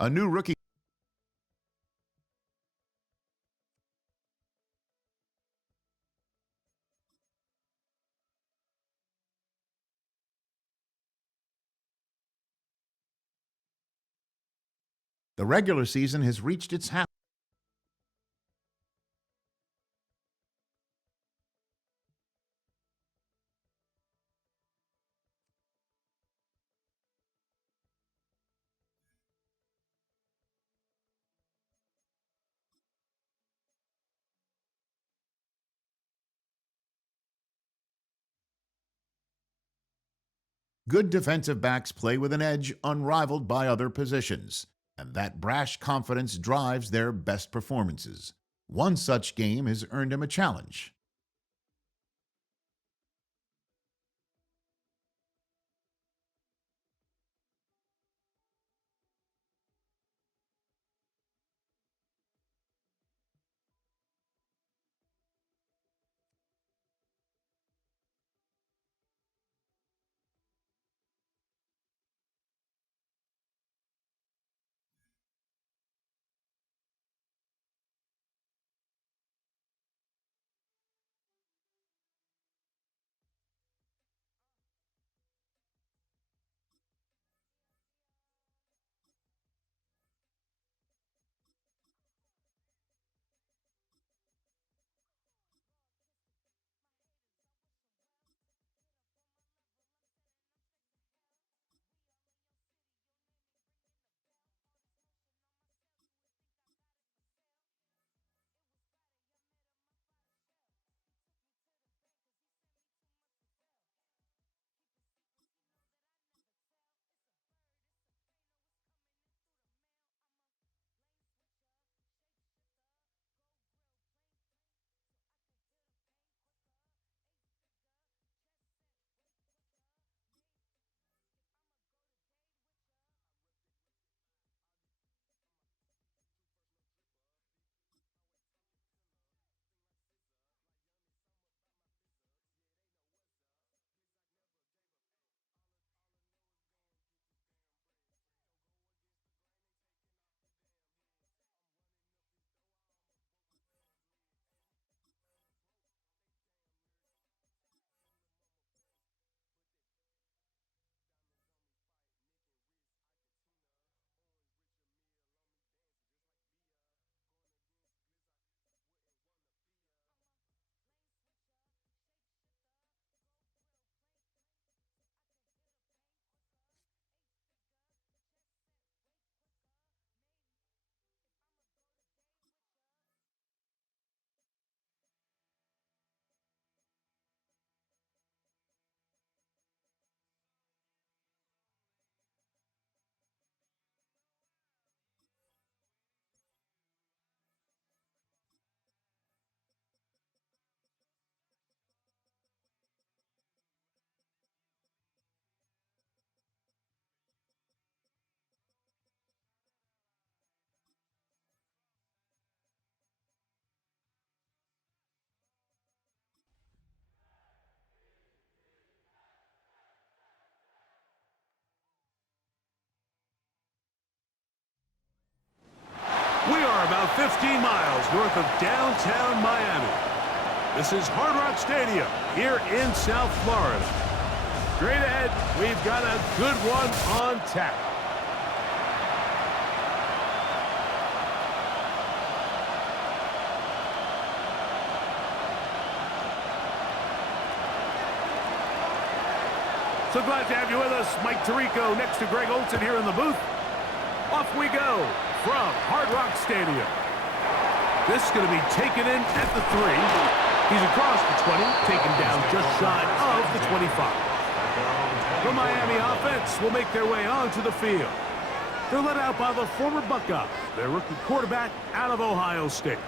A new rookie. The regular season has reached its half. Good defensive backs play with an edge unrivaled by other positions, and that brash confidence drives their best performances. One such game has earned him a challenge. We are about 15 miles north of downtown Miami. This is Hard Rock Stadium here in South Florida. Straight ahead, we've got a good one on tap. So glad to have you with us. Mike Tirico next to Greg Olson here in the booth. Off we go from Hard Rock Stadium. This is going to be taken in at the 3. He's across the 20, taken down just shy of the 25. The Miami offense will make their way onto the field. They're led out by the former Buckeye, their rookie quarterback out of Ohio State.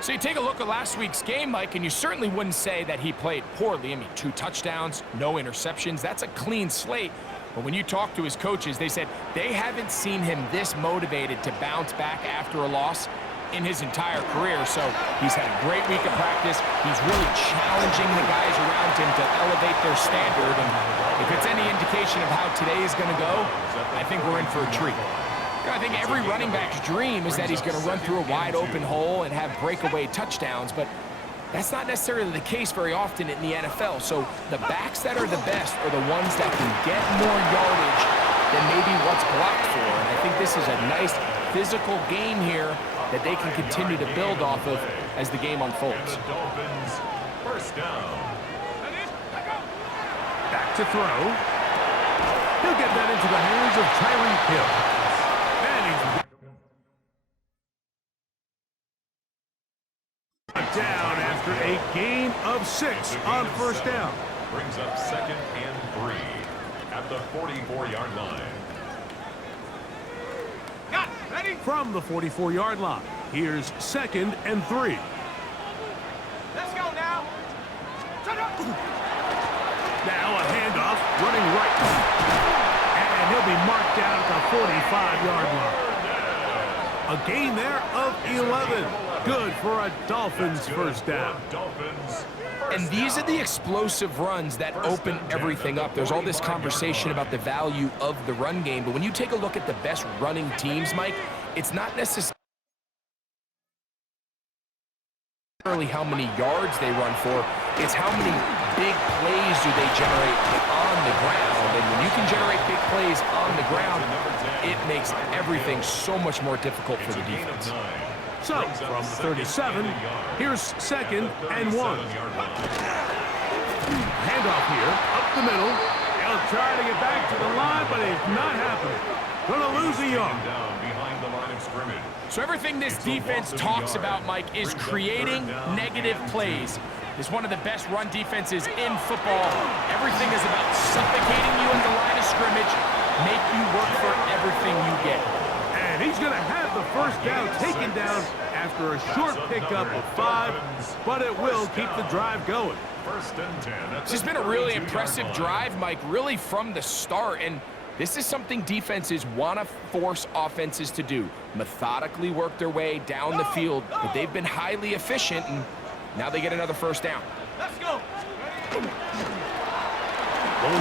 So you take a look at last week's game, Mike, and you certainly wouldn't say that he played poorly. I mean, 2 touchdowns, no interceptions. That's a clean slate. But when you talk to his coaches, they said they haven't seen him this motivated to bounce back after a loss in his entire career. So he's had a great week of practice. He's really challenging the guys around him to elevate their standard. And if it's any indication of how today is going to go, I think we're in for a treat. I think every running back's dream is that he's going to run through a wide open hole and have breakaway touchdowns, but that's not necessarily the case very often in the NFL. So the backs that are the best are the ones that can get more yardage than maybe what's blocked for. And I think this is a nice physical game here that they can continue to build off of as the game unfolds. First down. Back to throw. He'll get that into the hands of Tyreek Hill. And he's down after a gain of 6 on first down. Brings up 2nd and 3 at the 44-yard line. Ready? From the 44-yard line, here's 2nd and 3. Let's go now. Now a handoff, running right. And he'll be marked down at the 45-yard line. A gain there of 11. Good for a Dolphins first down. And these are the explosive runs that open everything up. There's all this conversation about the value of the run game, but when you take a look at the best running teams, Mike, it's not necessarily how many yards they run for, it's how many big plays do they generate on the ground. And when you can generate big plays on the ground, it makes everything so much more difficult for the defense. So, from the 37, here's 2nd and 1. Handoff here, up the middle. He'll try to get back to the line, but it's not happening. Gonna lose a yard. So everything this defense talks about, Mike, is creating negative plays. It's one of the best run defenses in football. Everything is about suffocating you at the line of scrimmage, make you work for everything you get. And he's going to have the first down taken down after a short pickup of 5, but it will keep the drive going. First and 10. This has been a really impressive drive, Mike, really from the start. And this is something defenses want to force offenses to do. Methodically work their way down the field, but they've been highly efficient, and now they get another first down. Let's go. Going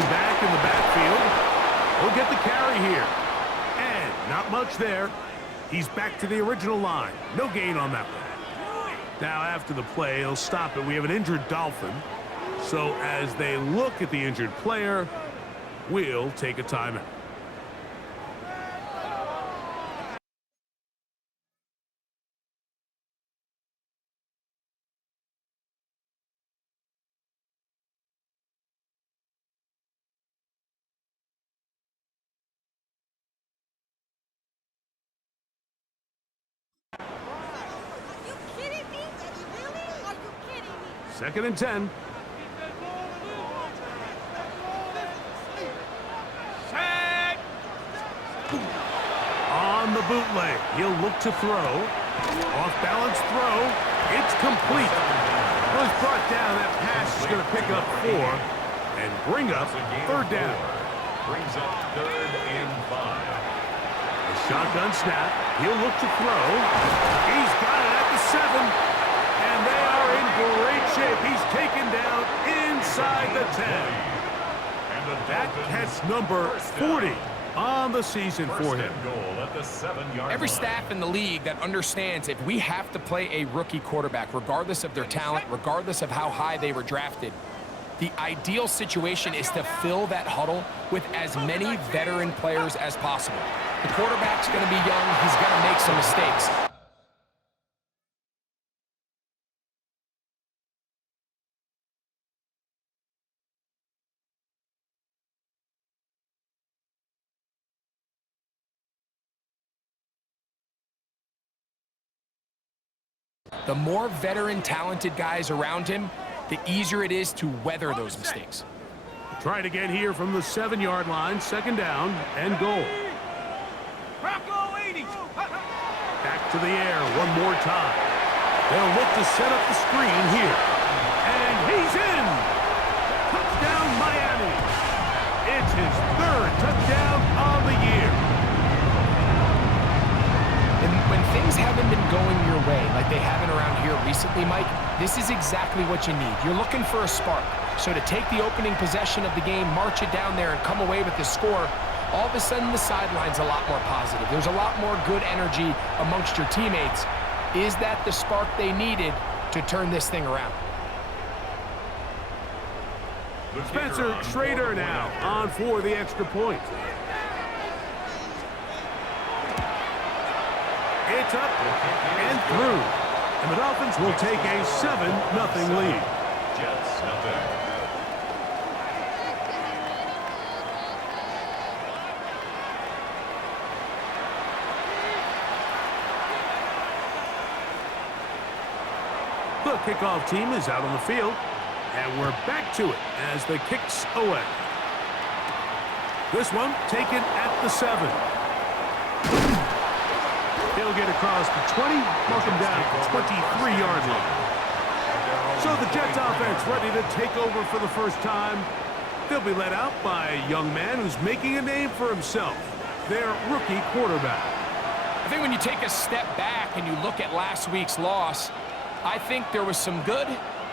back in the backfield. He'll get the carry here. And not much there. He's back to the original line. No gain on that one. Now after the play, he'll stop it. We have an injured Dolphin. So as they look at the injured player, we'll take a timeout. Second and 10. On the bootleg, he'll look to throw. Off-balance throw. It's complete. Was brought down. That pass is going to pick up 4 and bring up third down. Brings up 3rd and 5. A shotgun snap. He'll look to throw. He's got it at the 7. And they are in great shape. He's taken down inside the 10. That's number 40 on the season for him. Every staff in the league that understands if we have to play a rookie quarterback, regardless of their talent, regardless of how high they were drafted, the ideal situation is to fill that huddle with as many veteran players as possible. The quarterback's going to be young. He's going to make some mistakes. The more veteran, talented guys around him, the easier it is to weather those mistakes. Try it again here from the 7-yard line, second down and goal. Bronco 80. Back to the air one more time. They'll look to set up the screen here. And he's in! Touchdown, Miami! It's his 3rd touchdown on the year. And when things haven't been going your way, like they haven't around here recently, Mike, this is exactly what you need. You're looking for a spark. So to take the opening possession of the game, march it down there, and come away with the score, all of a sudden the sideline's a lot more positive. There's a lot more good energy amongst your teammates. Is that the spark they needed to turn this thing around? Spencer Schrader now on for the extra point. It's up and through. And the Dolphins will take a 7-0 lead. Jets, nothing. The kickoff team is out on the field, and we're back to it as the kick's away. This one taken at the 7. He'll get across the 20, mark him down at the 23-yard line. So the Jets offense ready to take over for the first time. They'll be led out by a young man who's making a name for himself, their rookie quarterback. I think when you take a step back and you look at last week's loss, I think there was some good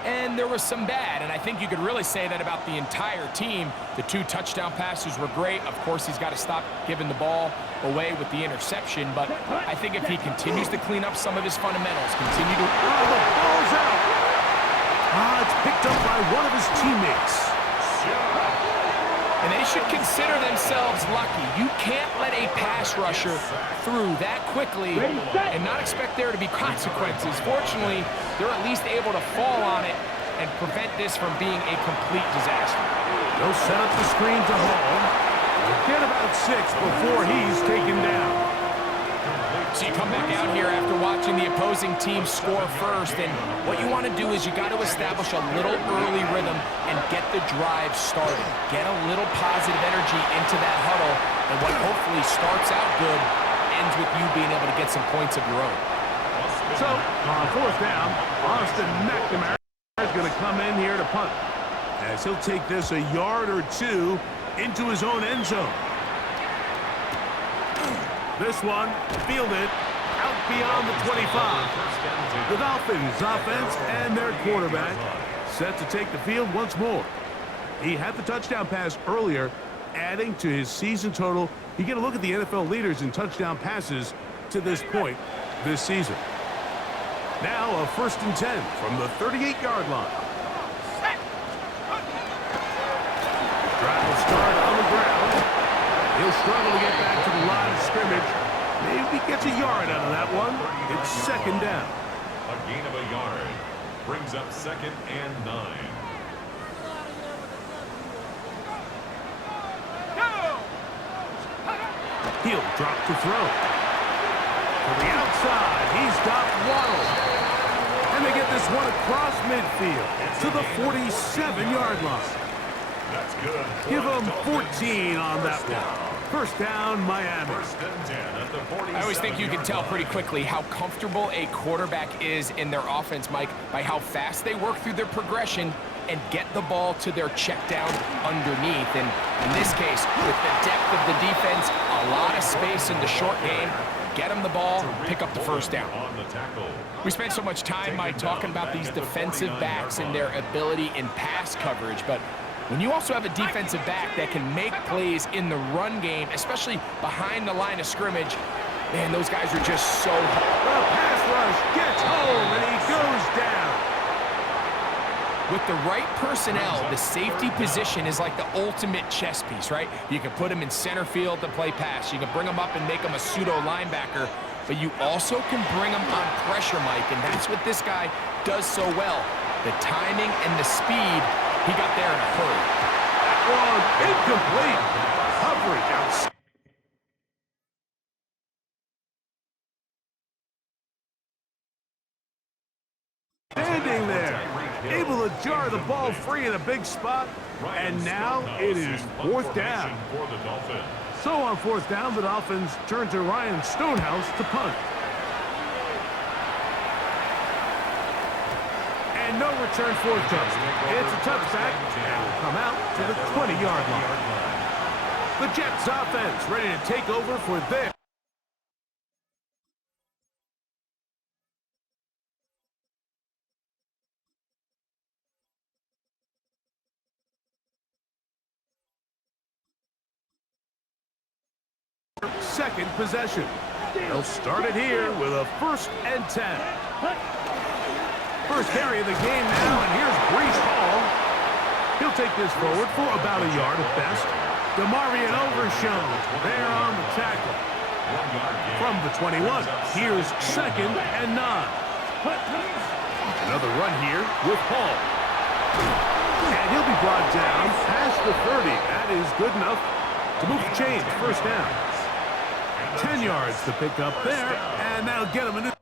and there was some bad, and I think you could really say that about the entire team. The 2 touchdown passes were great. Of course, he's got to stop giving the ball away with the interception, but I think if he continues to clean up some of his fundamentals, continue to... Oh, the ball's out! It's picked up by one of his teammates. And they should consider themselves lucky. You can't let a pass rusher through that quickly and not expect there to be consequences. Fortunately, they're at least able to fall on it and prevent this from being a complete disaster. They'll set up the screen to Hall. Get about 6 before he's taken down. So you come back out here after watching the opposing team score first, and what you want to do is you got to establish a little early rhythm and get the drive started. Get a little positive energy into that huddle, and what hopefully starts out good ends with you being able to get some points of your own. So, on 4th down, Austin McNamara is going to come in here to punt, as he'll take this a yard or 2 into his own end zone. This one fielded out beyond the 25. The Dolphins offense and their quarterback set to take the field once more. He had the touchdown pass earlier, adding to his season total. You get a look at the NFL leaders in touchdown passes to this point this season. Now a 1st and 10 from the 38-yard line. Drive will start on the ground. He'll struggle to get back to the line of scrimmage. Maybe gets a yard out of that one. It's 2nd down. A gain of a yard brings up 2nd and 9. He'll drop to throw. To the outside, he's got Waddle. And they get this one across midfield to the 47-yard line. That's good. Give them 14 on that one. 1st down, Miami. 1st and 10 at the 47. I always think you can tell pretty quickly how comfortable a quarterback is in their offense, Mike, by how fast they work through their progression and get the ball to their check down underneath. And in this case, with the depth of the defense, a lot of space in the short game, get them the ball, pick up the 1st down. On the tackle. We spent so much time, Mike, talking about these defensive backs and their ability in pass coverage, but when you also have a defensive back that can make plays in the run game, especially behind the line of scrimmage, man, those guys are just so... The pass rush gets home, and he goes down. With the right personnel, the safety position is like the ultimate chess piece, right? You can put him in center field to play pass. You can bring him up and make him a pseudo linebacker, but you also can bring him on pressure, Mike, and that's what this guy does so well. The timing and the speed, he got there in a hurry. That one incomplete. Coverage outside. Standing there, able to jar the ball free in a big spot, and now it is 4th down. For the Dolphins. So on 4th down, the Dolphins turn to Ryan Stonehouse to punt. And no return forthcoming. It's a touchback, and will come out to the 20-yard line. The Jets offense ready to take over for their second possession. They'll start it here with a 1st and 10. First carry of the game now, and here's Brees Hall. He'll take this forward for about a yard at best. DeMarvion Overshown there on the tackle. From the 21, here's 2nd and 9. Another run here with Hall. And he'll be brought down past the 30. That is good enough to move the chains. 1st down. 10 yards to pick up there, and that'll get him into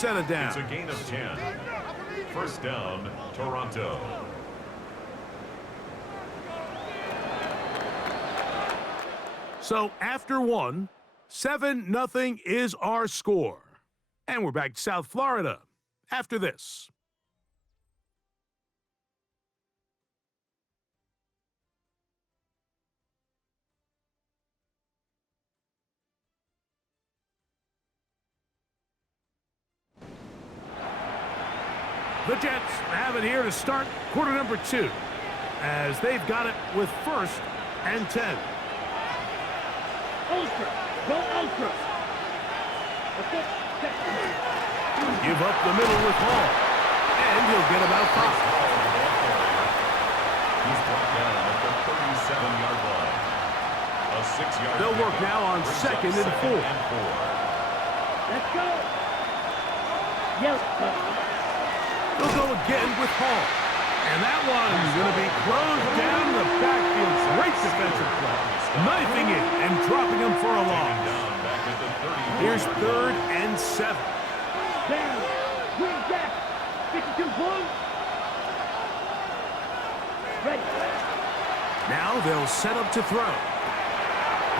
set it down. It's a gain of 10. First down, Toronto. So after one, 7-0 is our score. And we're back to South Florida after this. The Jets have it here to start quarter number 2, as they've got it with first and 10. Ultra. Go Ultra. Give up the middle with Hall, and he'll get about 5. He's brought down at the 37-yard line. A 6-yard. They'll work now on second and 4. Let's go. Yes. They'll go again with Hall. And that one's going to be closed down in the backfield. Great defensive play. Knifing it and dropping him for a loss. Here's third and 7. Down. Green back. 52 blue. Ready. Now they'll set up to throw.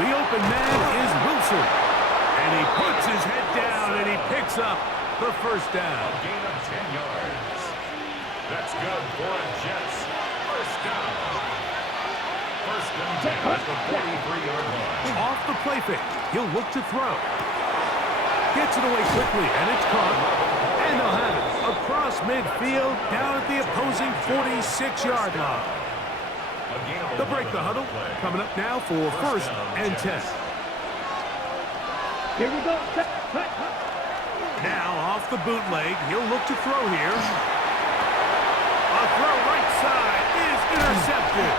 The open man is Wilson. And he puts his head down and he picks up the first down. A gain of 10 yards. That's good for a Jets. First down. First and 10 at the 43-yard line. Off the play fake. He'll look to throw. Gets it away quickly, and it's caught. And they'll have it across midfield down at the opposing 46-yard line. They'll break the huddle. Coming up now for first and 10. Here we go. Now off the bootleg. He'll look to throw here. A throw right side is intercepted.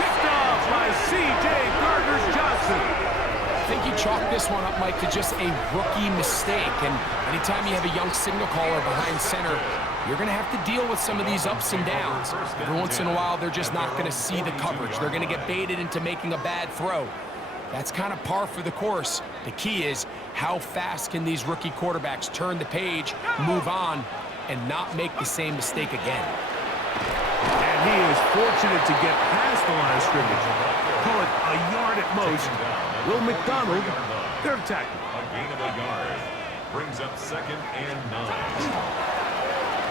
Picked off by C.J. Gardner-Johnson. I think you chalk this one up, Mike, to just a rookie mistake. And anytime you have a young signal caller behind center, you're going to have to deal with some of these ups and downs. Every once in a while, they're just not going to see the coverage. They're going to get baited into making a bad throw. That's kind of par for the course. The key is how fast can these rookie quarterbacks turn the page, move on, and not make the same mistake again. And he is fortunate to get past the line of scrimmage. Call it a yard at most. Will McDonald, they're attacking. A gain of a yard. Brings up second and 9.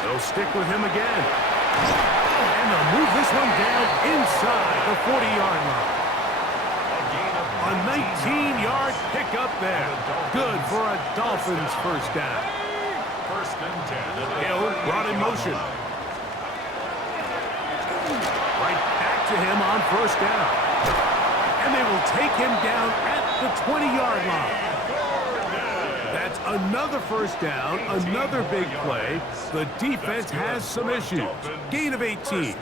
They'll stick with him again. And they'll move this one down inside the 40-yard line. A 19-yard pickup there. Good for a Dolphins first down. First and 10. Hill brought in motion. Right back to him on first down. And they will take him down at the 20-yard line. That's another first down, another big play. The defense has some issues. Gain of 18. First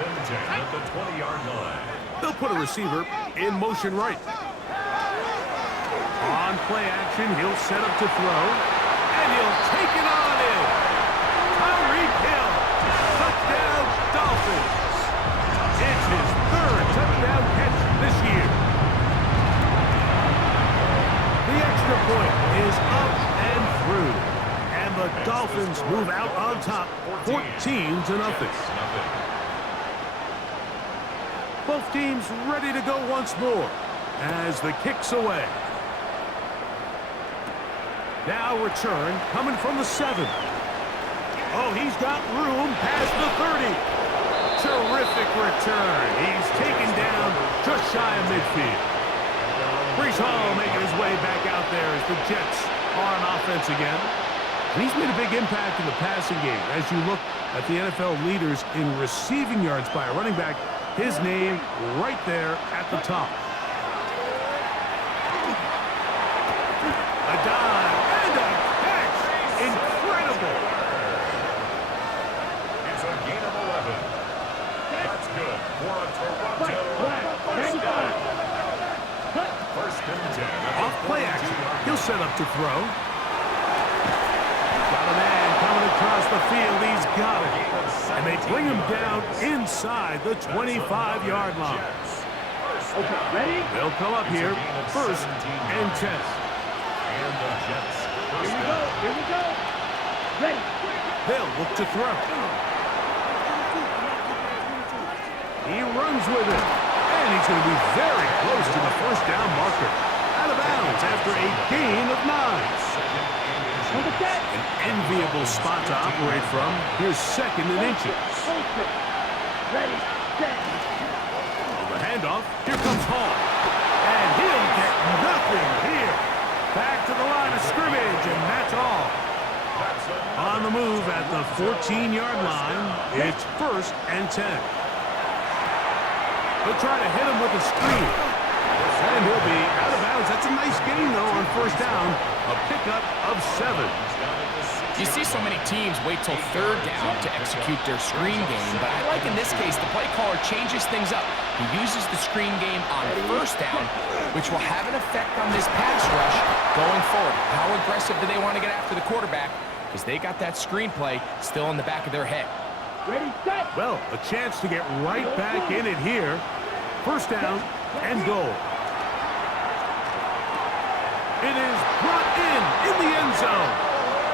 and 10 at the 20-yard line. They'll put a receiver in motion right. On play action, he'll set up to throw. And he'll take it on in. Tyreek Hill. Touchdown, Dolphins. It's his third touchdown catch this year. The extra point is up and through. And the Dolphins move out on top, 14-0. Both teams ready to go once more as the kick's away. Now return coming from the 7. Oh, he's got room past the 30. Terrific return. He's taken down just shy of midfield. Breece Hall making his way back out there as the Jets are on offense again. And he's made a big impact in the passing game. As you look at the NFL leaders in receiving yards by a running back, his name right there at the top. A dive and a catch. Incredible. It's a gain of 11. That's good for a Toronto first down. First and 10. Off play action. He'll set up to throw. Got a man coming across the field. He's got it. And they bring him down inside the 25-yard line. Okay, ready? They'll come up here first and 10. And the Jets First Here we go. down. Here we go. Ready. They'll look to throw. He runs with it. And he's going to be very close to the first down marker. Out of bounds after a gain of 9. Number 10. An enviable spot to operate from. Here's second and inches. Holster. Ready. Set. The handoff. Here comes Hall. And he'll get nothing here. Back to the line of scrimmage, and that's all. On the move at the 14-yard line, it's first and 10. They'll try to hit him with a screen. And he'll be out of bounds. That's a nice gain, though, on first down. A pickup of 7. You see so many teams wait till third down to execute their screen game, but I like in this case the play caller changes things up. He uses the screen game on first down, which will have an effect on this pass rush going forward. How aggressive do they want to get after the quarterback? Because they got that screen play still in the back of their head. Ready. Set. Well, a chance to get right back in it here. First down and goal. It is brought in the end zone.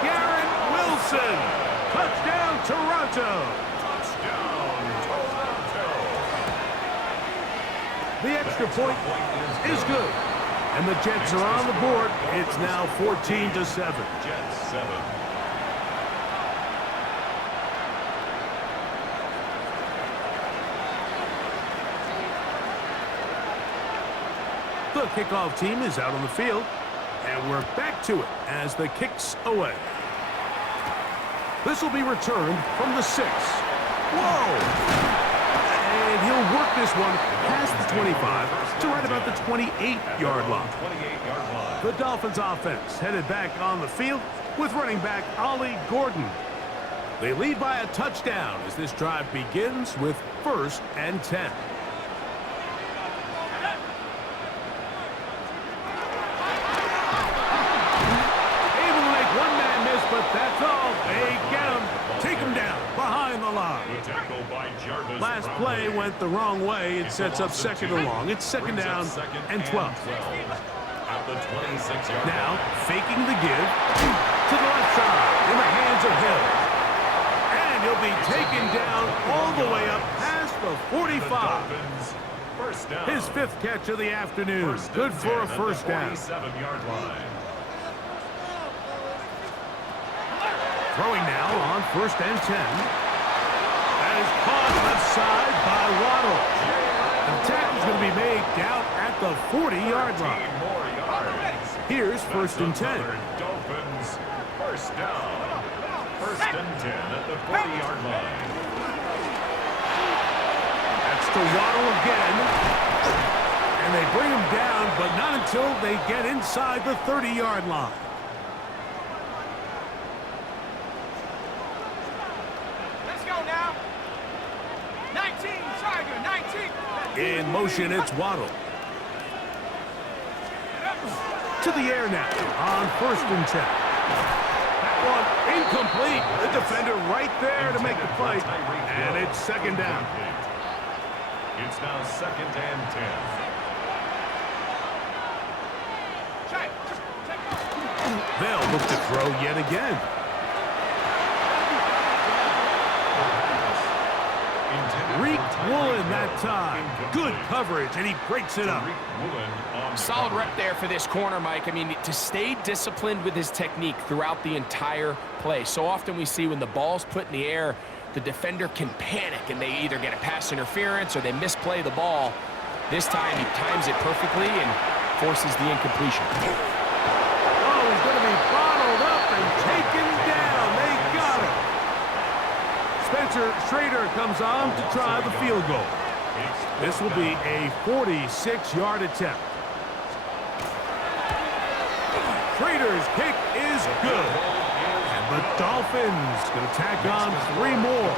Garrett Wilson. Touchdown, Toronto. The extra point is good. And the Jets are on the board. It's now 14-7. Jets 7. The kickoff team is out on the field, and we're back to it as the kick's away. This will be returned from the 6. Whoa! And he'll work this one past the 25 to right about the 28-yard line. 28-yard line. The Dolphins offense headed back on the field with running back Ollie Gordon. They lead by a touchdown as this drive begins with first and 10. But that's all. They get him. Take him down behind the line. The tackle by Jarvis Last Brownlee. play went the wrong way. It sets up second and long. It's second Brings up down second and 12. At the 26-yard Now, line. faking the give to the left side in the hands of Hill. And he'll be taken down all the way up past the 45. Dolphins, first down. His 5th catch of the afternoon. First and Good for 10 a at first the down. 47-yard line. Throwing now on first and 10. That is caught left side by Waddle. The tackle's going to be made down at the 40-yard line. 15 more yards. Here's first and 10. Another Dolphins, first down. First and 10 at the 40-yard line. That's to Waddle again. And they bring him down, but not until they get inside the 30-yard line. In motion, it's Waddle. To the air now on first and 10. That one incomplete. The defender right there to make the play. And it's second down. It's now second and 10. They'll look to throw yet again. Reek Woolen that time. Good coverage, and he breaks it up. Solid rep there for this corner, Mike. I mean, to stay disciplined with his technique throughout the entire play. So often we see when the ball's put in the air, the defender can panic, and they either get a pass interference or they misplay the ball. This time, he times it perfectly and forces the incompletion. Oh, he's going to be bottled up and taken down. They got him. Spencer Schrader comes on to try the field goal. This will be a 46-yard attempt. Schrader's kick is good. And the Dolphins going to tack on 3 more,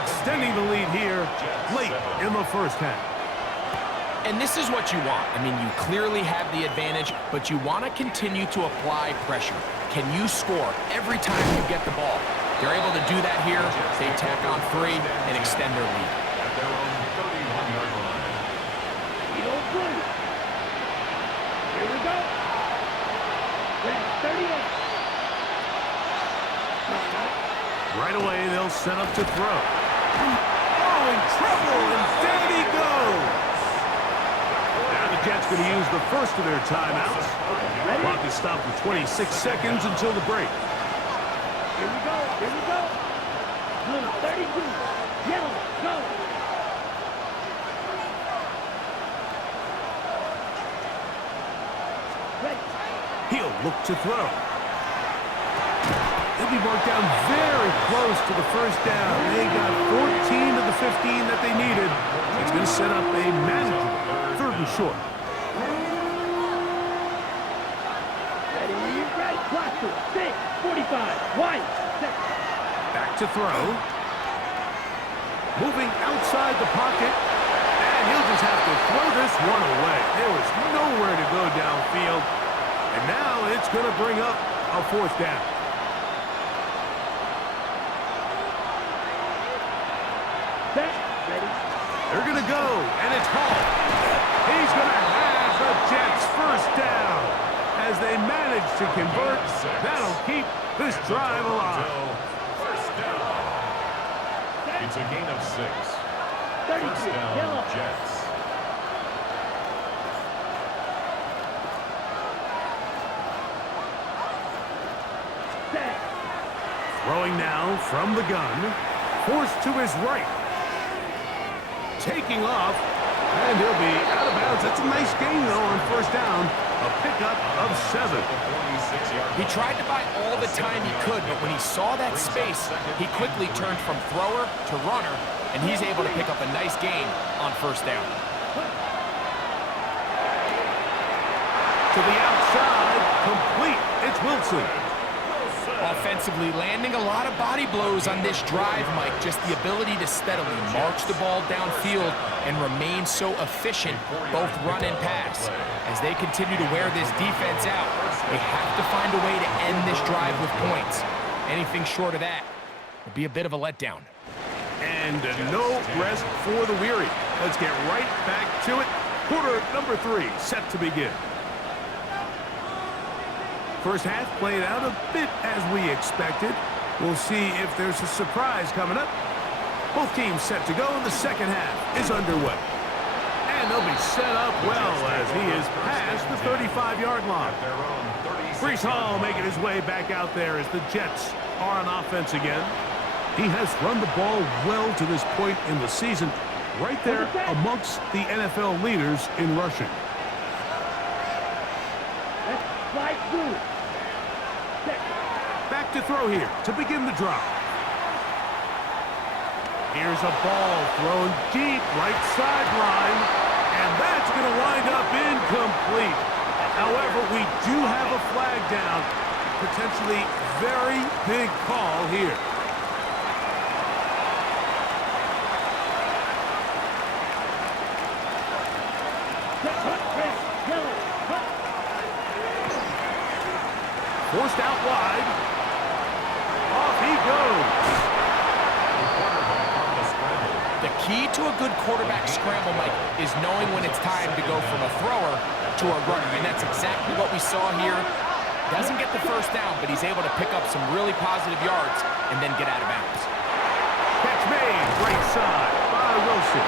extending the lead here late in the first half. And this is what you want. I mean, you clearly have the advantage, but you want to continue to apply pressure. Can you score every time you get the ball? They're able to do that here. They tack on 3 and extend their lead. At their own 31-yard line. You don't blue. Here we go. Red 38. Right away, they'll set up to throw. Oh, in trouble, and down he goes. Now the Jets going to use the first of their timeouts. Clock is stopped for 26 seconds until the break. Here we go. Here we go. Blue 32. Yellow. Go. Ready. He'll look to throw. They'll be marked down very close to the first down. They got 14 to the 15 that they needed. It's going to set up a manageable 3rd and short. Ready. Ready. Clock to 6. 45. Wide. Set. Back to throw. Moving outside the pocket. And he'll just have to throw this one away. There was nowhere to go downfield. And now it's going to bring up a 4th down. Set. Ready. They're going to go, and it's called. He's going to have the Jets first down as they manage to convert. That'll keep this drive alive. First down. It's a gain of 6. 33. First down, Yellow. Jets. Set. Throwing now from the gun. Forced to his right. Taking off. And he'll be out of bounds. That's a nice gain, though, on first down. A pickup of 7. He tried to buy all the time he could, but when he saw that space, he quickly turned from thrower to runner, and he's able to pick up a nice gain on first down. To the outside. Complete. It's Wilson. Offensively, landing a lot of body blows on this drive, Mike. Just the ability to steadily march the ball downfield and remain so efficient, both run and pass. As they continue to wear this defense out, they have to find a way to end this drive with points. Anything short of that would be a bit of a letdown. And no rest for the weary. Let's get right back to it. Quarter number 3 set to begin. First half played out a bit as we expected. We'll see if there's a surprise coming up. Both teams set to go, and the second half is underway. And they'll be set up well as he is past the 35-yard line. Breece Hall making his way back out there as the Jets are on offense again. He has run the ball well to this point in the season, right there amongst the NFL leaders in rushing. Let's slide through. Set. Back to throw here to begin the drive. Here's a ball thrown deep right sideline, and that's going to wind up incomplete. However, we do have a flag down. Potentially very big call here. Set. Hut. Red. Yellow. Hut. Forced out wide. Off he goes. The key to a good quarterback scramble, Mike, is knowing when it's time to go from a thrower to a runner, and that's exactly what we saw here. Doesn't get the first down, but he's able to pick up some really positive yards and then get out of bounds. Catch made. Right side by Wilson.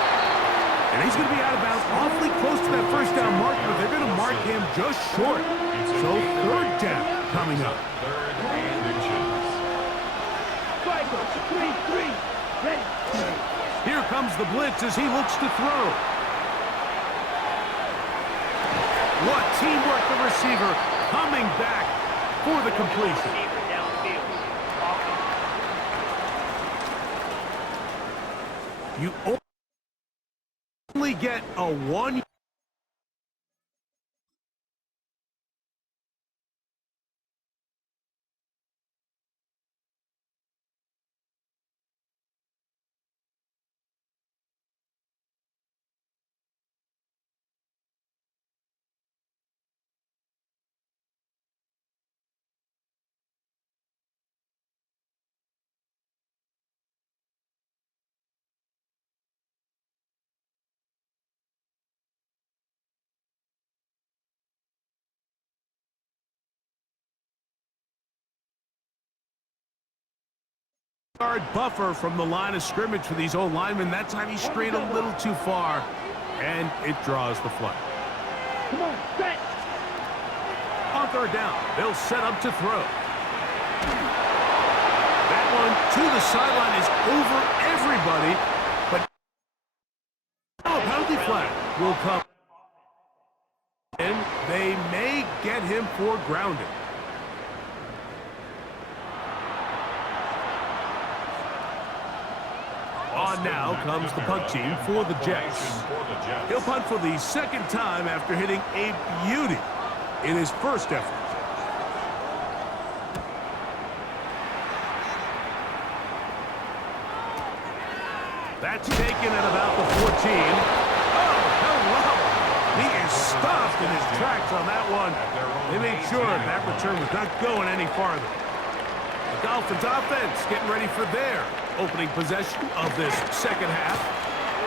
And he's going to be out of bounds awfully close to that first down mark, but they're going to mark him just short. So 3rd down coming up. 3rd and inches. Striker. 3-3. Ready. Here comes the blitz as he looks to throw. What teamwork, the receiver coming back for the completion. You only get a 1 Yard buffer from the line of scrimmage for these old linemen. That time he strayed a little too far, and it draws the flag. Come on, set. On third down, they'll set up to throw. That one to the sideline is over everybody, but now a penalty flag will come. And they may get him for grounding. On now comes the punt team for the Jets. He'll punt for the second time after hitting a beauty in his first effort. That's taken at about the 14. Oh, hello! He is stopped in his tracks on that one. They made sure that return was not going any farther. The Dolphins offense getting ready for their opening possession of this second half.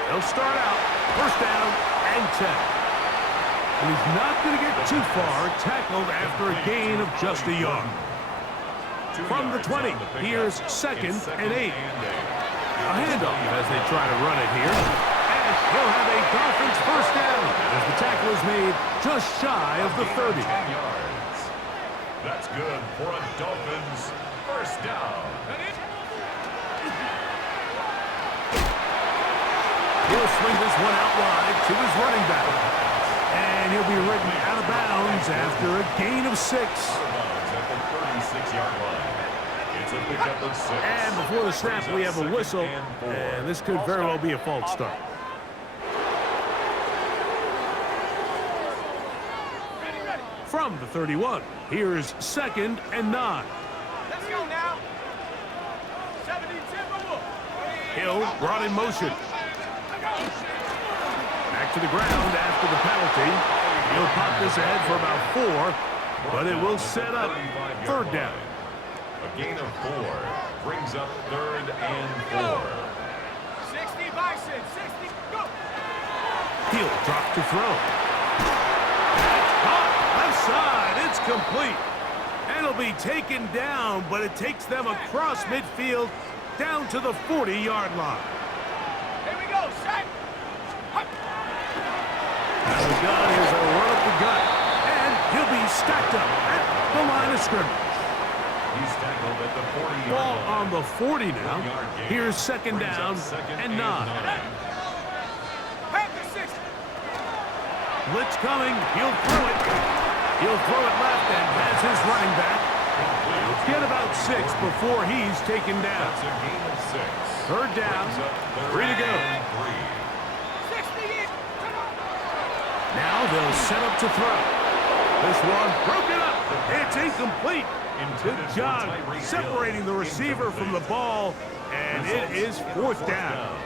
They'll start out first down and 10. And he's not going to get too far, tackled after a gain of just a yard. From the 20, here's second and 8. A handoff as they try to run it here. And he'll have a Dolphins first down as the tackle is made just shy of the 30. 10 yards. That's good for a Dolphins first down. He'll swing this one out wide to his running back. And he'll be ridden out of bounds after a gain of 6. Out of bounds at the 36-yard line. It's a pickup of 6. And before the snap, we have a whistle, and this could very well be a false start. From the 31, here's second and 9. Let's go now. 72. Hill brought in motion. Back to the ground after the penalty. He'll pop this ahead for about 4, but it will set up third down. A gain of 4 brings up third and 4. 60 Bison, 60, go! He'll drop to throw. Caught left side, it's complete. And it'll be taken down, but it takes them across midfield down to the 40-yard line. Here we go, set! Now the gun is a run up the gut, and he'll be stacked up at the line of scrimmage. He's tackled at the 40-yard Ball line. on the 40 now. 40-yard gain. Here's second Brings down up second and 9. Panther 60. Blitz coming. He'll throw it. He'll throw it left and has his running back. He'll get about 6 before he's taken down. That's a gain of 6. Third down. Brings up third 3 to go. and 3. 60 in. Come on. Now they'll set up to throw. This one broken up. It's incomplete. Good job separating the receiver from the ball, and it is fourth down.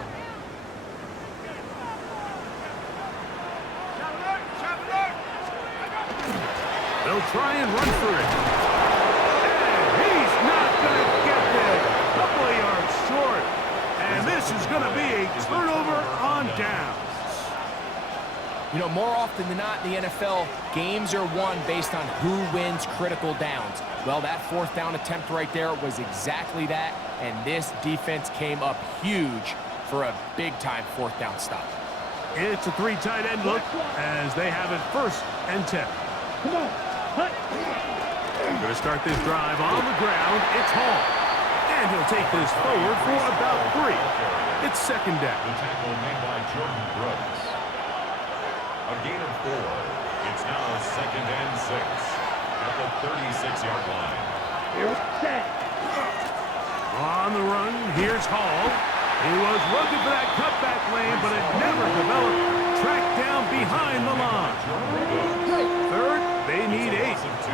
They'll try and run for it. And he's not going to get there. Couple of yards short. And this is going to be a turnover on downs. You know, more often than not in the NFL, games are won based on who wins critical downs. Well, that fourth down attempt right there was exactly that, and this defense came up huge for a big-time fourth down stop. It's a 3 tight end look as they have it first and 10. Come on, hunt. Going to start this drive on the ground. It's Hall. And he'll take this forward for about 3. It's second down. The tackle made by Jordan Brooks. A gain of 4. It's now second and 6 at the 36-yard line. You're set. On the run, here's Hall. He was looking for that cutback lane, but it never developed. Tracked down behind the line. Third, they need 8. Loss of 2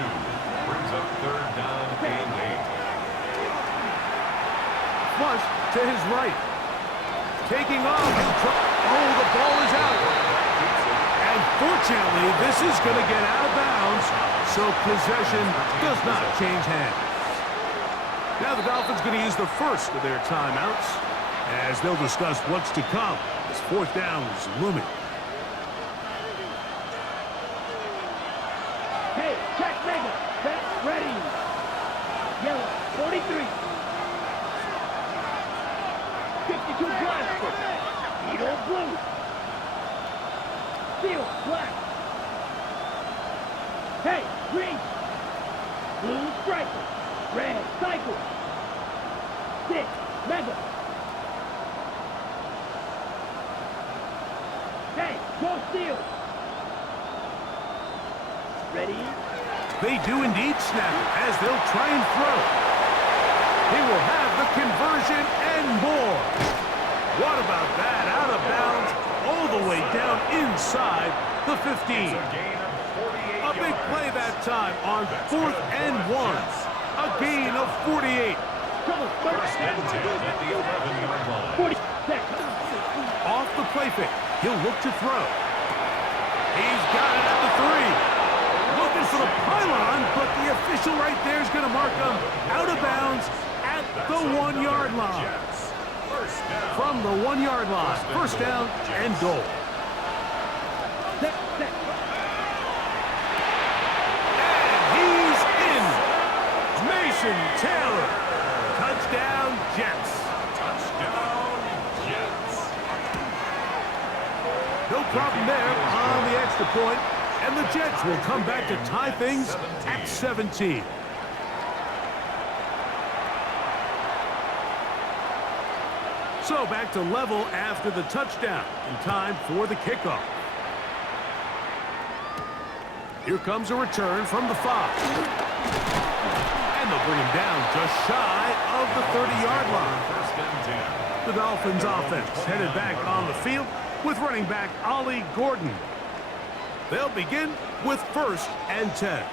brings up third down and 8. Flush to his right. Taking off. Oh, the ball is out. And fortunately, this is going to get out of bounds, so possession does not change hands. Now the Dolphins going to use the first of their timeouts as they'll discuss what's to come as fourth down is looming. Hey, check mega. Set, ready. Yellow, 43. 52 blaster. Eagle blue. Steel black. Hey, green. Blue striker. Red cycle. 6 mega. Hey, go steel. Ready? They do indeed snap it as they'll try and throw. He will have the conversion and more. What about that? Out of bounds, all the way down inside the 15. A big play that time on 4th and 1. A gain of 48. First and 10 at the 11-yard line. 40. Off the play fake. He'll look to throw. He's got it at the 3. Looking for the pylon, but the official right there is going to mark him out of bounds at the 1-yard line. From the 1-yard line, first down and goal. And he's in. Mason Taylor. Touchdown, Jets. Touchdown, Jets. No problem there on the extra point. And the Jets will come back to tie things at 17. So back to level after the touchdown. In time for the kickoff. Here comes a return from the 5. And they'll bring him down just shy of the 30-yard line. First and 10. The Dolphins offense headed back on the field with running back Ollie Gordon. They'll begin with 1st and 10.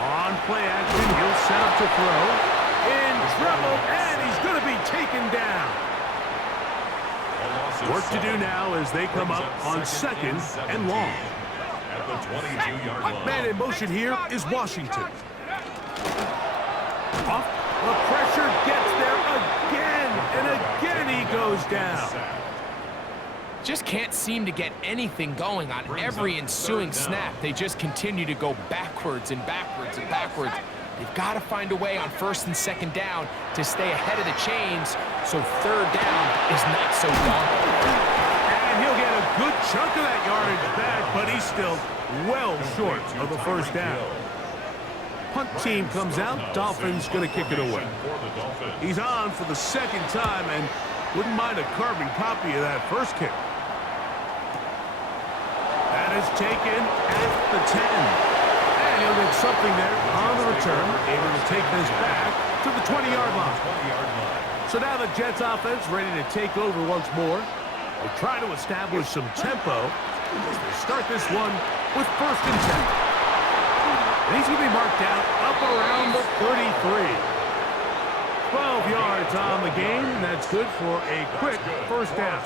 On play action, he'll set up to throw. In trouble, and he's going to be taken down. Work to do now as they come up on 2nd and long. At the 22-yard line. Man in motion here is Washington. Off, the pressure gets there again, and again he goes down. Just can't seem to get anything going on every ensuing snap. They just continue to go backwards and backwards and backwards. They've got to find a way on 1st and 2nd down to stay ahead of the chains so 3rd down is not so daunting. And he'll get a good chunk of that yardage back, but he's still well short of the 1st down. Punt team comes out. Dolphins going to kick it away. He's on for the 2nd time and wouldn't mind a carbon copy of that first kick. That is taken at the 10. And he'll get something there on the return, able to take this back to the 20-yard line. So now the Jets offense ready to take over once more. They'll try to establish some tempo. They start this one with 1st and 10. And he's going to be marked down up around the 33. 12 yards on the game, and that's good for a quick 1st down.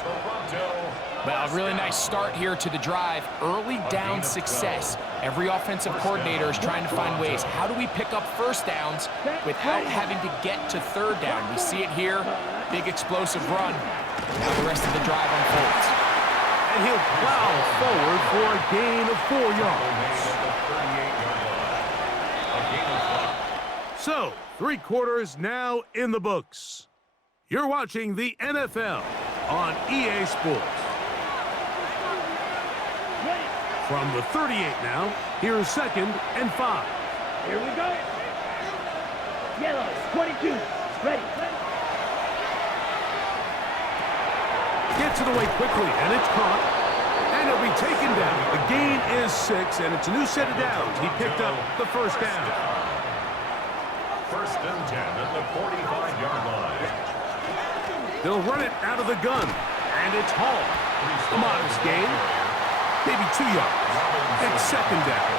Well, a really nice start here to the drive. Early down success. Every offensive coordinator is trying to find ways. How do we pick up 1st downs without having to get to 3rd down? We see it here. Big explosive run. Now the rest of the drive unfolds. And he'll plow forward for a gain of 4 yards. So, 3 quarters now in the books. You're watching the NFL on EA Sports. From the 38 now, here's 2nd and 5. Here we go. Yellow, 22. Ready. Gets it away quickly, and it's caught. And it'll be taken down. The gain is 6, and it's a new set of downs. He picked up the 1st down. 1st and 10 at the 45-yard line. They'll run it out of the gun, and it's Hall. A modest gain, maybe 2 yards. It's 2nd down.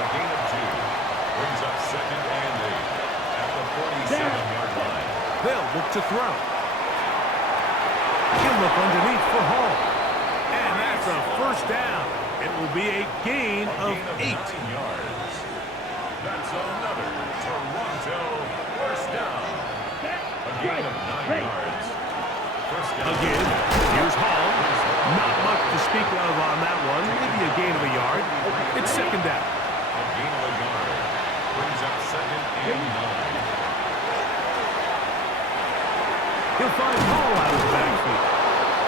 A gain of 2 brings up 2nd and 8 at the 47-yard line. They'll look to throw. He'll look underneath for Hall. And that's a 1st down. It will be a gain of 8. Yards. That's another Toronto 1st down. A gain of 9 yards. 1st down. Again, here's Hall. Not much to speak of on that one. Maybe a gain of a yard. It's 2nd down. A gain of a yard brings up 2nd and 9. He'll find Hall out of the backfield.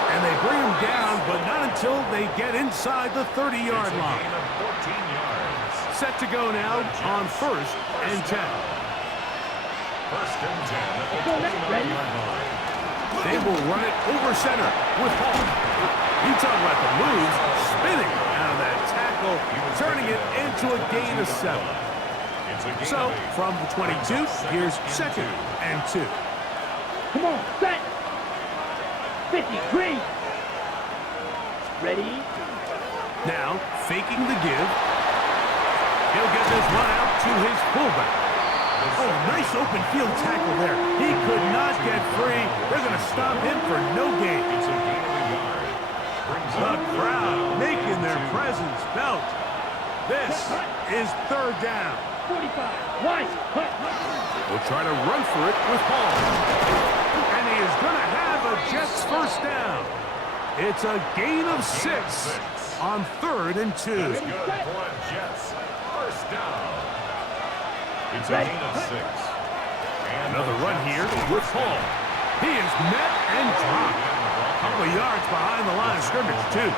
And they bring him down, but not until they get inside the 30-yard line. Gain of 14 yards. Set to go now on 1st and 10. First and 10 at the 29-yard line. They will run it over center with Hall. You talk about the moves, spinning out of that tackle, turning it into a gain of 7. So, from the 22, here's 2nd and 2. Come on, set. 50, green. Ready? Now, faking the give. He'll get this one out to his fullback. Oh, nice open field tackle there. He could not get free. They're going to stop him for no gain. It's a gain of a yard. The crowd making their presence felt. This is 3rd down. 45, wide, cut. We'll try to run for it with Hall. And he is going to have a Jets first down. It's a gain of 6 on 3rd and 2. That's good for Jets. First down. It's a gain of 6. And Another run here with Hall. He is met and dropped. A couple of yards behind the line of scrimmage, too.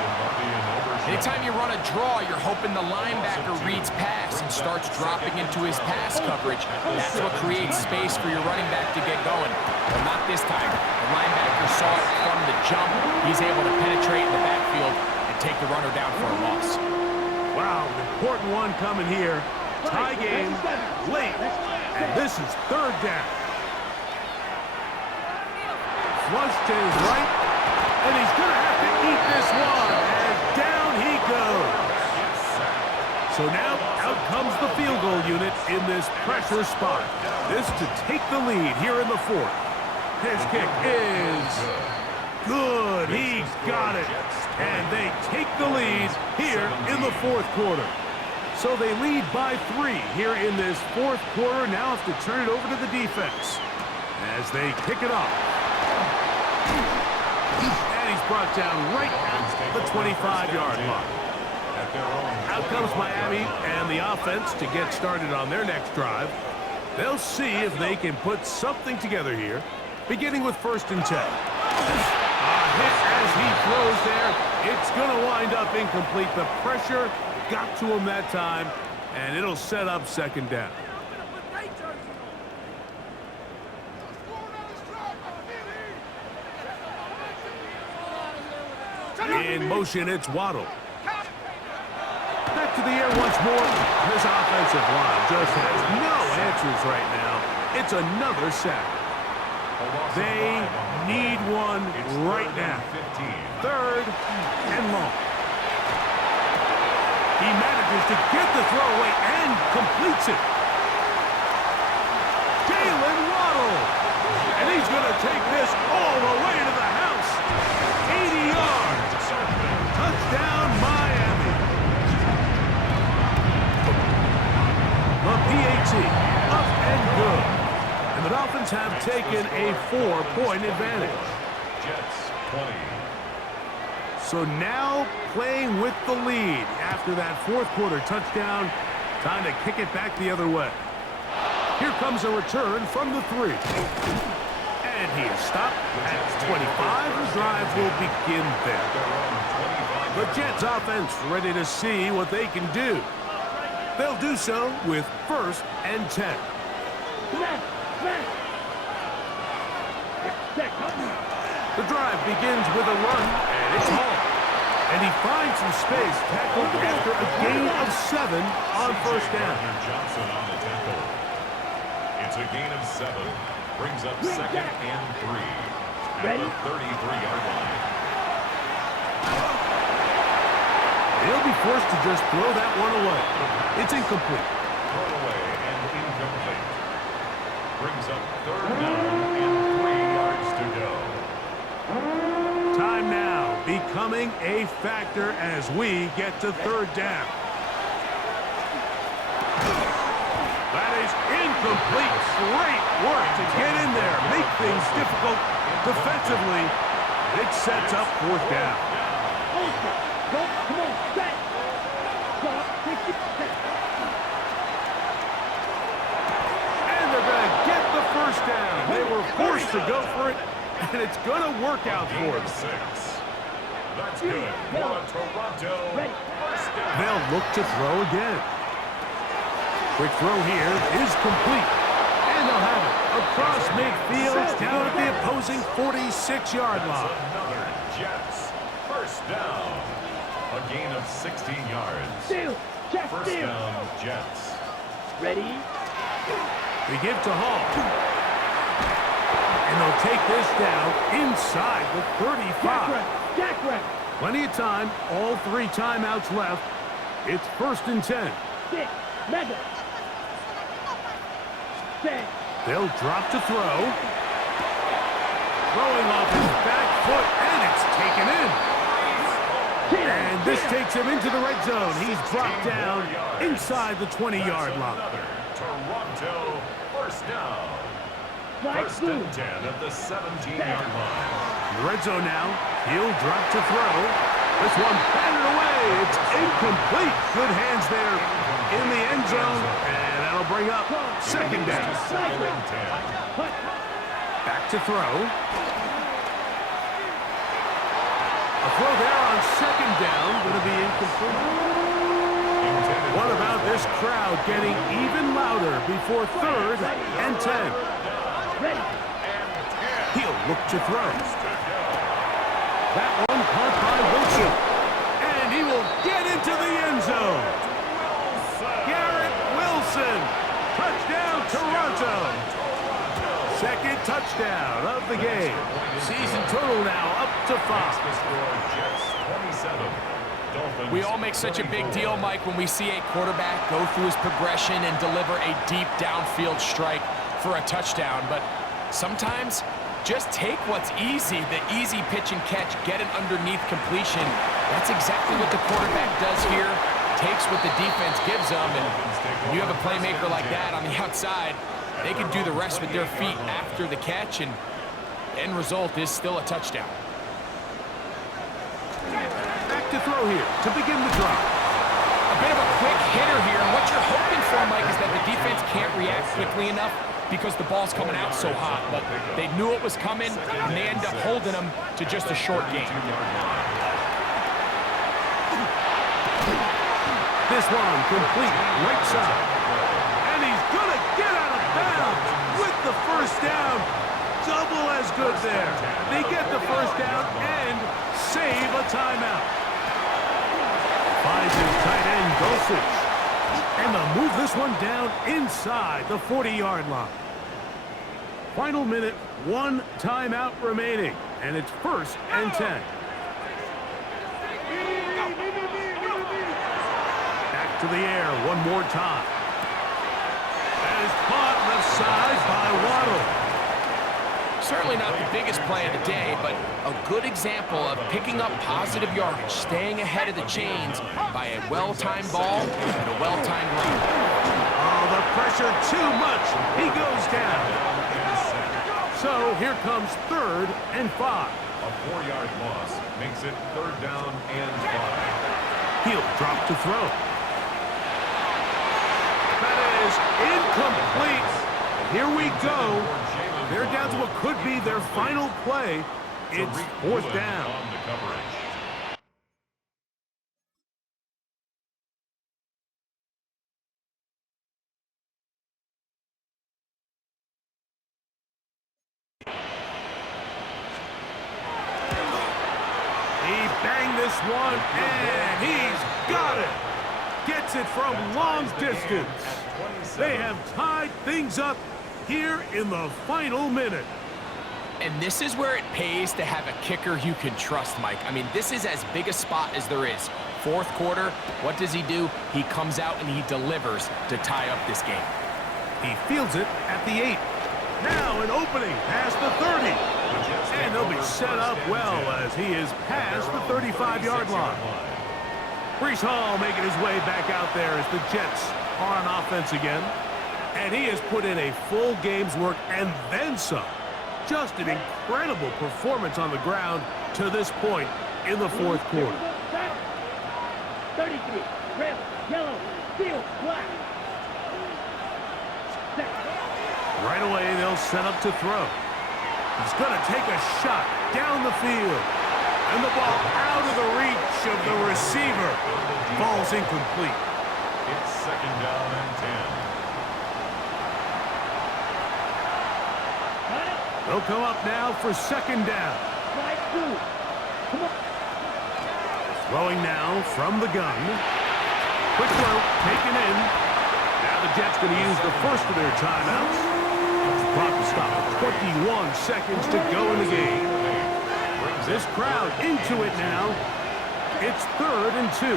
Anytime you run a draw, you're hoping the linebacker reads pass and starts dropping into his pass coverage. That's what creates space for your running back to get going. Well, not this time. The linebacker saw it from the jump. He's able to penetrate in the backfield and take the runner down for a loss. Wow, an important one coming here. Tie game, late, and this is 3rd down. Flush to his right, and he's going to have to eat this one, and down he goes. So now, out comes the field goal unit in this pressure spot. This to take the lead here in the 4th. His kick is good. He got it, and they take the lead here in the 4th quarter. So they lead by 3 here in this 4th quarter. Now have to turn it over to the defense as they kick it off. And he's brought down right at the 25-yard line. Out comes Miami and the offense to get started on their next drive. They'll see if they can put something together here, beginning with 1st and 10. A hit as he throws there. It's going to wind up incomplete. The pressure got to him that time, and it'll set up 2nd down. In motion, it's Waddle. Back to the air once more. This offensive line just has no answers right now. It's another sack. They need one right now. 3rd and long. He manages to get the throw away and completes it. Jalen Waddle. And he's going to take this all the way to the house. 80 yards. Touchdown, Miami. The PAT, up and good. And the Dolphins have taken a 4-point advantage. Jets 20. So now playing with the lead after that 4th quarter touchdown. Time to kick it back the other way. Here comes a return from the 3. And he is stopped at 25. The drive will begin there. The Jets offense ready to see what they can do. They'll do so with 1st and 10. The drive begins with a run, and it's Hall. And he finds some space, tackled after a gain of 7 on 1st down. Johnson on the tackle. It's a gain of 7. Brings up 2nd and 3 at the 33-yard line. He'll be forced to just throw that one away. It's incomplete. Thrown away and incomplete. Brings up 3rd down and 3 yards to go. Time now becoming a factor as we get to 3rd down. That is incomplete. Great work to get in there, make things difficult defensively. It sets up 4th down. Come on, set. Stop, 60%. And they're going to get the 1st down. They were forced to go for it, and it's going to work out for Gain them. of 6. That's good for a Toronto first down. They'll look to throw again. Quick throw here is complete. And they'll have it across midfield down at the opposing 46-yard line. Another Jets first down. A gain of 16 yards. Steal. Check First steal. down, Jets. Ready? They give to Hall. And they'll take this down inside the 35. Jackrabbit. Plenty of time. All 3 timeouts left. It's 1st and 10. 6. Mega. 10. They'll drop to throw. Throwing off his back foot, and it's taken in. And this takes him into the red zone. He's dropped down inside the 20-yard line. Another Toronto first down. Nice First move. and 10 at the 17-yard line. In the red zone now. He'll drop to throw. This one batted away. It's incomplete. Good hands there in the end zone. And that'll bring up 2nd down. Second and 10. Back to throw. A throw there on 2nd down. Going to be incomplete. What about this crowd getting even louder before 3rd and 10? Ready? He'll look to throw. That one caught by Wilson. And he will get into the end zone. Garrett Wilson. Touchdown, Toronto. 2nd touchdown of the game. Season total now up to 5. Jets 27. Dolphins We all make such a big 34. deal, Mike, when we see a quarterback go through his progression and deliver a deep downfield strike for a touchdown. But sometimes, just take what's easy, the easy pitch and catch, get it underneath completion. That's exactly what the quarterback does here. Takes what the defense gives them, and when you have a playmaker like that on the outside, they can do the rest with their feet after the catch, and end result is still a touchdown. Back to throw here to begin the drive. A bit of a quick hitter here, and what you're hoping for, Mike, is that the defense can't react quickly enough because the ball's coming out so hot, but they knew it was coming, and they end up holding them to just a short gain. This one complete right side. And he's going to get out of bounds with the first down. Double as good there. They get the first down and save a timeout. Finds his tight end, Dosage. And they'll move this one down inside the 40-yard line. Final minute, 1 timeout remaining. And it's 1st and 10. To the air one more time. That is caught left side by Waddle. Certainly not the biggest play of the day, but a good example of picking up positive yardage, staying ahead of the chains by a well-timed ball and a well-timed run. Oh, the pressure too much. He goes down. So here comes 3rd and 5. A 4-yard loss makes it 3rd down and 5. He'll drop to throw. That is incomplete. Here we go. They're down to what could be their final play. It's 4th down. On the coverage. He banged this one, and he's got it. Gets it from long distance. They have tied things up here in the final minute. And this is where it pays to have a kicker you can trust, Mike. I mean, this is as big a spot as there is. 4th quarter, what does he do? He comes out and he delivers to tie up this game. He fields it at the 8. Now an opening past the 30. And they'll be set up well as he is past the 35-yard line. Breece Hall making his way back out there as the Jets are on offense again. And he has put in a full game's work and then some. Just an incredible performance on the ground to this point in the 4th quarter. 33. Red, yellow, steel, black. Right away, they'll set up to throw. He's going to take a shot down the field. And the ball out of the reach of the receiver. Ball's incomplete. It's 2nd down and 10. They'll come up now for 2nd down. Come on. Throwing now from the gun. Quick throw, taken in. Now the Jets going to use the first of their timeouts. Clock to stop at 21 seconds to go in the game. This crowd into it now. It's 3rd and 2.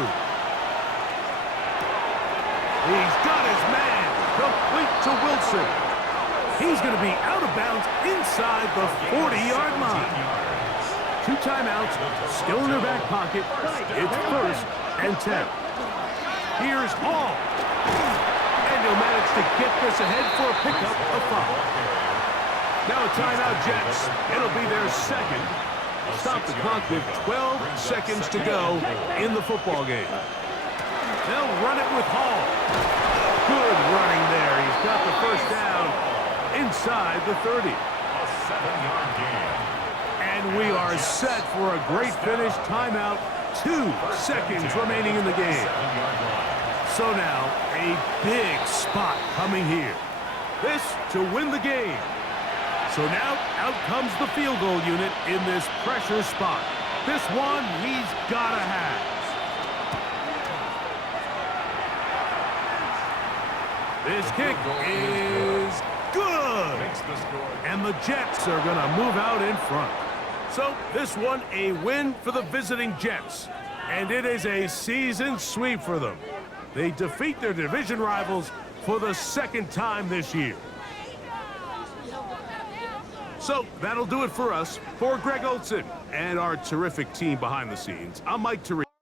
He's got his man. Complete to Wilson. He's going to be out of bounds inside the 40-yard line. 2 timeouts, still in their back pocket. It's 1st and 10. Here's Hall. And he'll manage to get this ahead for a pickup of 5. Now a timeout, Jets. It'll be their 2nd. Stop the clock with 12 seconds to go in the football game. They'll run it with Hall. Good running there. He's got the first down inside the 30. A 7-yard gain. And we are set for a great finish. Timeout. 2 seconds remaining in the game. 7-yard line. So now, a big spot coming here. This to win the game. So now, out comes the field goal unit in this pressure spot. This one, he's got to have. This kick is good. Makes the score. And the Jets are going to move out in front. So this one, a win for the visiting Jets. And it is a season sweep for them. They defeat their division rivals for the 2nd time this year. So that'll do it for us. For Greg Olson and our terrific team behind the scenes, I'm Mike 38.